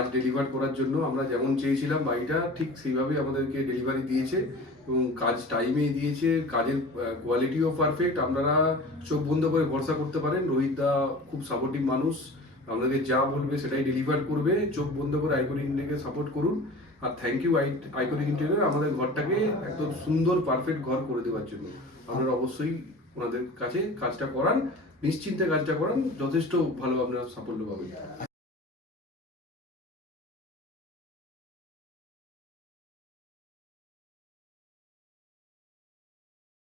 কাজ ডেলিভার করার জন্য। আমরা যেমন চেয়েছিলাম বাড়িটা ঠিক সেইভাবেই আমাদেরকে ডেলিভারি দিয়েছে এবং কাজ টাইমেই দিয়েছে, কাজের কোয়ালিটিও পারফেক্ট। আপনারা চোখ বন্ধ করে ভরসা করতে পারেন, রোহিত দা খুব সাপোর্টিভ মানুষ, আপনাদের যা বলবে সেটাই ডেলিভার করবে। চোখ বন্ধ করে আইকনিক ইন্টেরিয়রকে সাপোর্ট করুন। আর থ্যাংক ইউ আইকনিক ইন্টেরিয়র আমাদের ঘরটাকে একদম সুন্দর পারফেক্ট ঘর করে দেওয়ার জন্য। আপনারা অবশ্যই ওনাদের কাছে কাজটা করান, নিশ্চিন্তে কাজটা করান, যথেষ্ট ভালো আপনারা সাফল্য পাবেন।